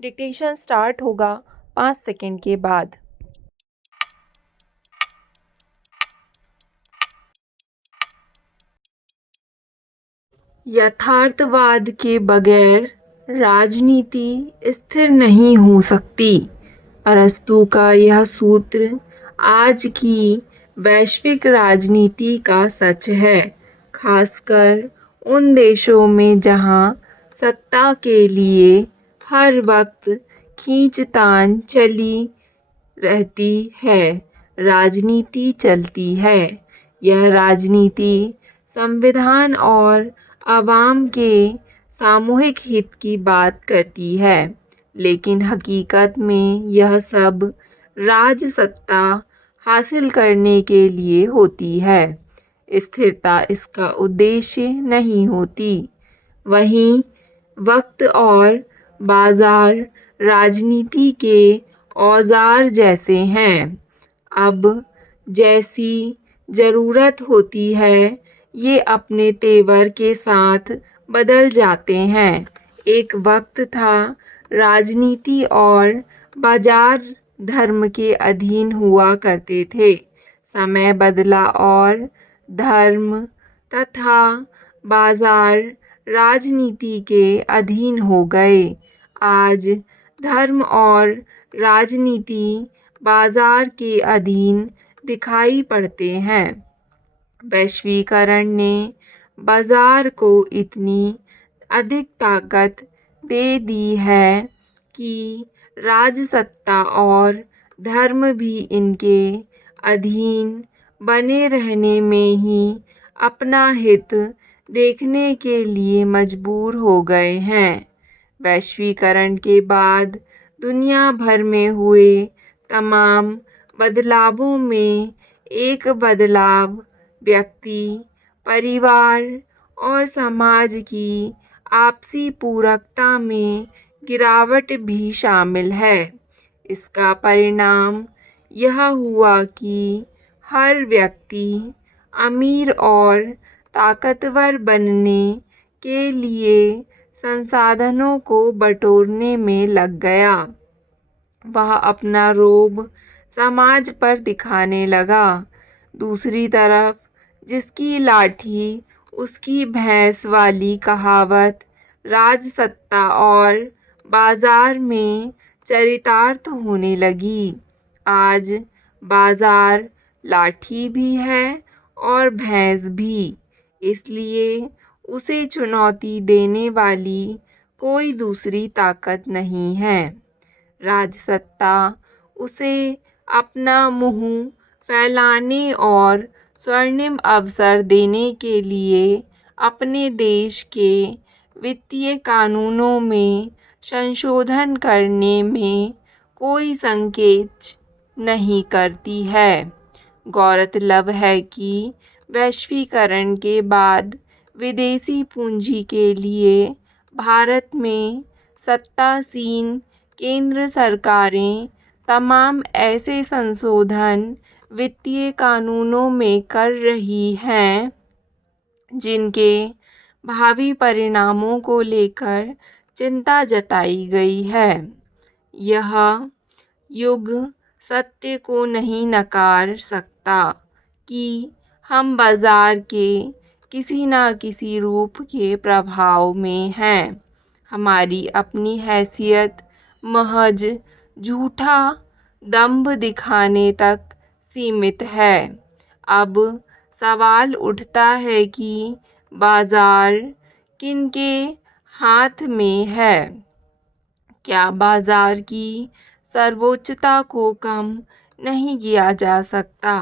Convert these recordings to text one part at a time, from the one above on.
Dictation start होगा 5 second के बाद। यथार्थवाद के बगैर राजनीति स्थिर नहीं हो सकती। अरस्तू का यह सूत्र आज की वैश्विक राजनीति का सच है, खासकर उन देशों में जहां सत्ता के लिए हर वक्त खींचतान चली रहती है, राजनीति चलती है। यह राजनीति संविधान और आवाम के सामूहिक हित की बात करती है, लेकिन हकीकत में यह सब राजसत्ता हासिल करने के लिए होती है। स्थिरता इसका उद्देश्य नहीं होती। वहीं वक्त और बाजार राजनीति के औजार जैसे हैं। अब जैसी ज़रूरत होती है, ये अपने तेवर के साथ बदल जाते हैं। एक वक्त था राजनीति और बाजार धर्म के अधीन हुआ करते थे। समय बदला और धर्म तथा बाजार राजनीति के अधीन हो गए। आज धर्म और राजनीति बाजार के अधीन दिखाई पड़ते हैं। वैश्वीकरण ने बाजार को इतनी अधिक ताकत दे दी है कि राजसत्ता और धर्म भी इनके अधीन बने रहने में ही अपना हित देखने के लिए मजबूर हो गए हैं। वैश्वीकरण के बाद दुनिया भर में हुए तमाम बदलावों में एक बदलाव व्यक्ति, परिवार और समाज की आपसी पूरकता में गिरावट भी शामिल है। इसका परिणाम यह हुआ कि हर व्यक्ति अमीर और ताकतवर बनने के लिए संसाधनों को बटोरने में लग गया। वह अपना रोब समाज पर दिखाने लगा। दूसरी तरफ जिसकी लाठी उसकी भैंस वाली कहावत राजसत्ता और बाजार में चरितार्थ होने लगी। आज बाजार लाठी भी है और भैंस भी, इसलिए उसे चुनौती देने वाली कोई दूसरी ताकत नहीं है। राजसत्ता उसे अपना मुंह फैलाने और स्वर्णिम अवसर देने के लिए अपने देश के वित्तीय कानूनों में संशोधन करने में कोई संकोच नहीं करती है। गौरतलब है कि वैश्वीकरण के बाद विदेशी पूंजी के लिए भारत में सत्तासीन केंद्र सरकारें तमाम ऐसे संशोधन वित्तीय कानूनों में कर रही हैं जिनके भावी परिणामों को लेकर चिंता जताई गई है। यह युग सत्य को नहीं नकार सकता कि हम बाजार के किसी न किसी रूप के प्रभाव में हैं। हमारी अपनी हैसियत महज झूठा दंभ दिखाने तक सीमित है। अब सवाल उठता है कि बाजार किनके हाथ में है? क्या बाजार की सर्वोच्चता को कम नहीं किया जा सकता?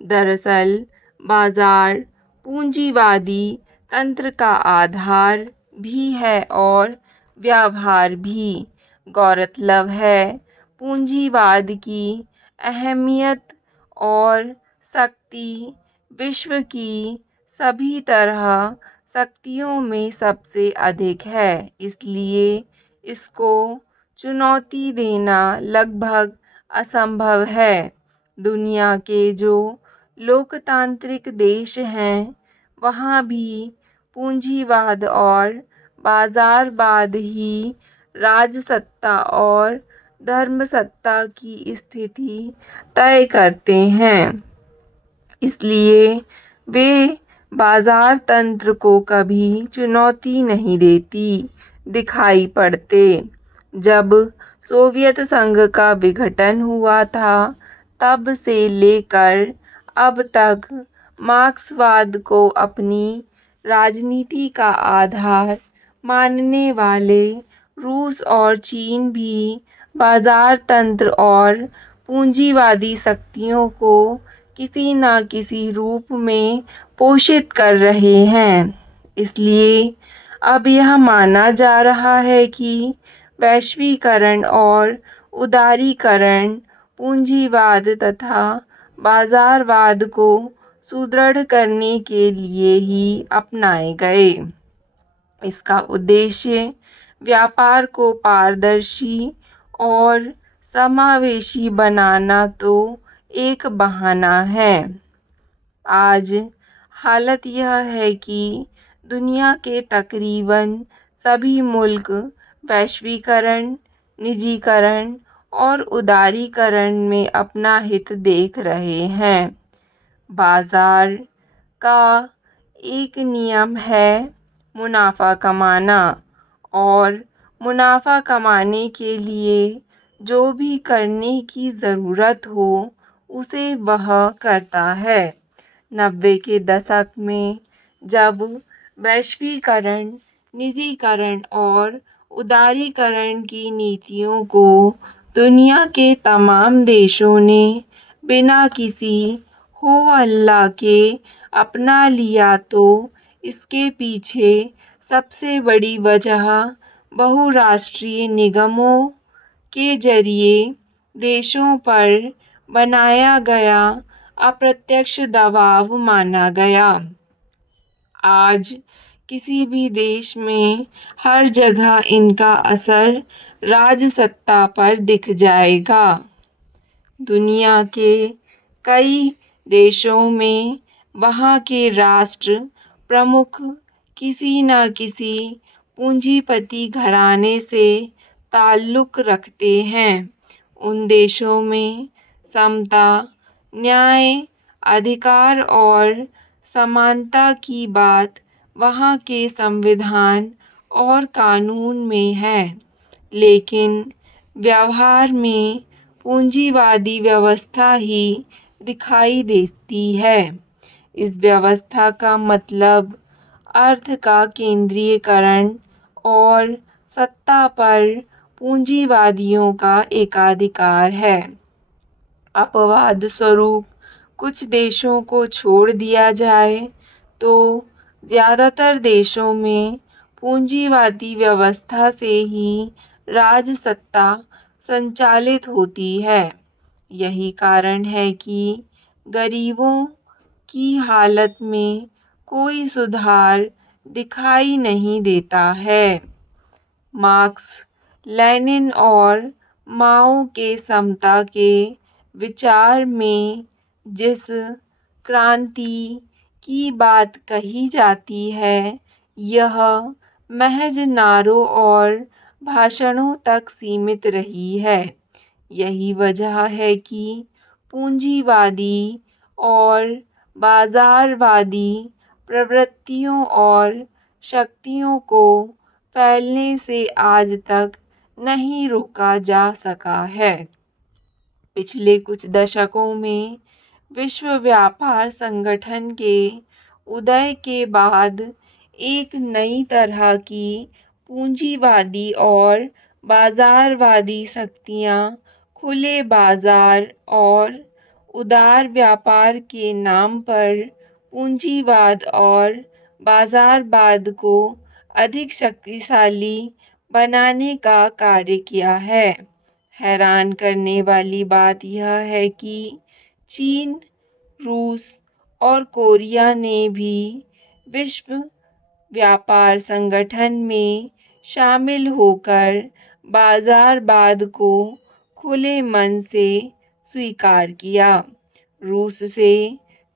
दरअसल बाजार पूंजीवादी तंत्र का आधार भी है और व्यवहार भी। गौरतलब है पूंजीवाद की अहमियत और शक्ति विश्व की सभी तरह शक्तियों में सबसे अधिक है, इसलिए इसको चुनौती देना लगभग असंभव है। दुनिया के जो लोकतांत्रिक देश हैं, वहाँ भी पूंजीवाद और बाजारवाद ही राजसत्ता और धर्मसत्ता की स्थिति तय करते हैं। इसलिए वे बाजार तंत्र को कभी चुनौती नहीं देती दिखाई पड़ते। जब सोवियत संघ का विघटन हुआ था, तब से लेकर अब तक मार्क्सवाद को अपनी राजनीति का आधार मानने वाले रूस और चीन भी बाजार तंत्र और पूंजीवादी शक्तियों को किसी न किसी रूप में पोषित कर रहे हैं। इसलिए अब यह माना जा रहा है कि वैश्वीकरण और उदारीकरण पूंजीवाद तथा बाजारवाद को सुदृढ़ करने के लिए ही अपनाए गए। इसका उद्देश्य व्यापार को पारदर्शी और समावेशी बनाना तो एक बहाना है। आज हालत यह है कि दुनिया के तकरीबन सभी मुल्क वैश्वीकरण, निजीकरण और उदारीकरण में अपना हित देख रहे हैं। बाजार का एक नियम है मुनाफा कमाना, और मुनाफा कमाने के लिए जो भी करने की ज़रूरत हो उसे वह करता है। 90 के दशक में जब वैश्वीकरण, निजीकरण और उदारीकरण की नीतियों को दुनिया के तमाम देशों ने बिना किसी हो हल्ला के अपना लिया, तो इसके पीछे सबसे बड़ी वजह बहुराष्ट्रीय निगमों के जरिए देशों पर बनाया गया अप्रत्यक्ष दबाव माना गया। आज किसी भी देश में हर जगह इनका असर राजसत्ता पर दिख जाएगा। दुनिया के कई देशों में वहाँ के राष्ट्र प्रमुख किसी न किसी पूंजीपति घराने से ताल्लुक़ रखते हैं। उन देशों में समता, न्याय, अधिकार और समानता की बात वहाँ के संविधान और कानून में है, लेकिन व्यवहार में पूंजीवादी व्यवस्था ही दिखाई देती है। इस व्यवस्था का मतलब अर्थ का केंद्रीकरण और सत्ता पर पूंजीवादियों का एकाधिकार है। अपवाद स्वरूप कुछ देशों को छोड़ दिया जाए तो ज़्यादातर देशों में पूंजीवादी व्यवस्था से ही राजसत्ता संचालित होती है। यही कारण है कि गरीबों की हालत में कोई सुधार दिखाई नहीं देता है। मार्क्स, लेनिन और माओ के समता के विचार में जिस क्रांति की बात कही जाती है, यह महज नारों और भाषणों तक सीमित रही है। यही वजह है कि पूंजीवादी और बाजारवादी प्रवृत्तियों और शक्तियों को फैलने से आज तक नहीं रोका जा सका है। पिछले कुछ दशकों में विश्व व्यापार संगठन के उदय के बाद एक नई तरह की पूंजीवादी और बाजारवादी शक्तियाँ खुले बाजार और उदार व्यापार के नाम पर पूंजीवाद और बाजारवाद को अधिक शक्तिशाली बनाने का कार्य किया है। हैरान करने वाली बात यह है कि चीन, रूस और कोरिया ने भी विश्व व्यापार संगठन में शामिल होकर बाजारवाद को खुले मन से स्वीकार किया। रूस से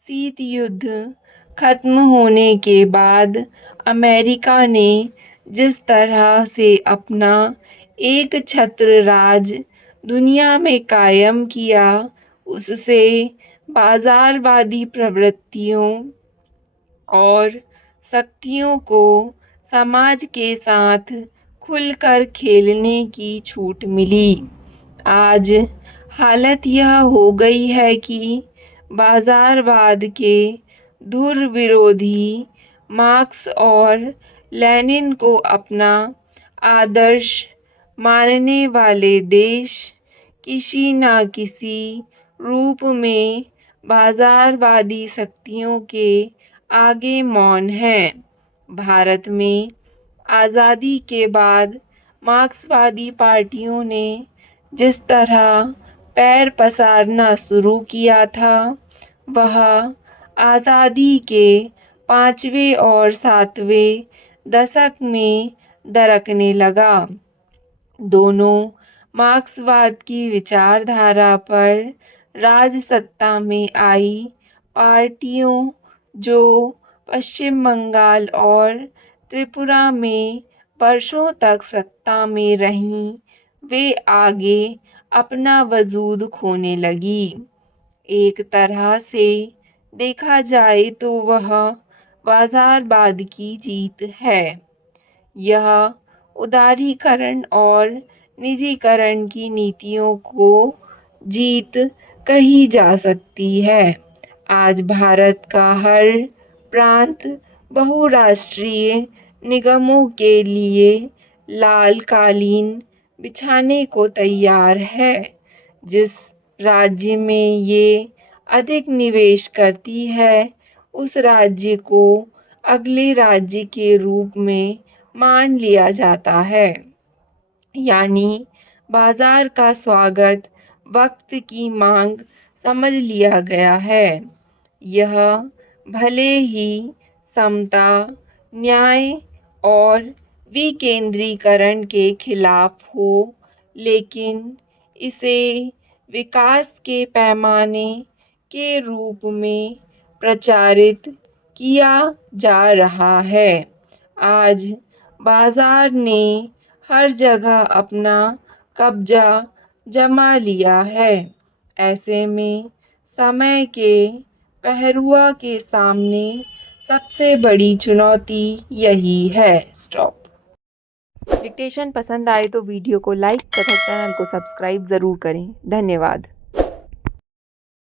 शीत युद्ध खत्म होने के बाद अमेरिका ने जिस तरह से अपना एक छत्र राज दुनिया में कायम किया, उससे बाजारवादी प्रवृत्तियों और शक्तियों को समाज के साथ खुलकर खेलने की छूट मिली। आज हालत यह हो गई है कि बाजारवाद के धुर विरोधी मार्क्स और लेनिन को अपना आदर्श मानने वाले देश किसी न किसी रूप में बाजारवादी शक्तियों के आगे मौन हैं। भारत में आज़ादी के बाद मार्क्सवादी पार्टियों ने जिस तरह पैर पसारना शुरू किया था, वह आज़ादी के 5वें और 7वें दशक में दरकने लगा। दोनों मार्क्सवाद की विचारधारा पर राजसत्ता में आई पार्टियों, जो पश्चिम बंगाल और त्रिपुरा में वर्षों तक सत्ता में रहीं, वे आगे अपना वजूद खोने लगी। एक तरह से देखा जाए तो वह बाजारवाद की जीत है। यह उदारीकरण और निजीकरण की नीतियों को जीत कही जा सकती है। आज भारत का हर प्रांत बहुराष्ट्रीय निगमों के लिए लाल कालीन बिछाने को तैयार है। जिस राज्य में ये अधिक निवेश करती है, उस राज्य को अगले राज्य के रूप में मान लिया जाता है। यानी बाजार का स्वागत वक्त की मांग समझ लिया गया है। यह भले ही समता, न्याय और विकेंद्रीकरण के खिलाफ हो, लेकिन इसे विकास के पैमाने के रूप में प्रचारित किया जा रहा है। आज बाजार ने हर जगह अपना कब्जा जमा लिया है। ऐसे में समय के पहरुआ के सामने सबसे बड़ी चुनौती यही है। स्टॉप। डिक्टेशन पसंद आए तो वीडियो को लाइक तथा चैनल को सब्सक्राइब ज़रूर करें। धन्यवाद।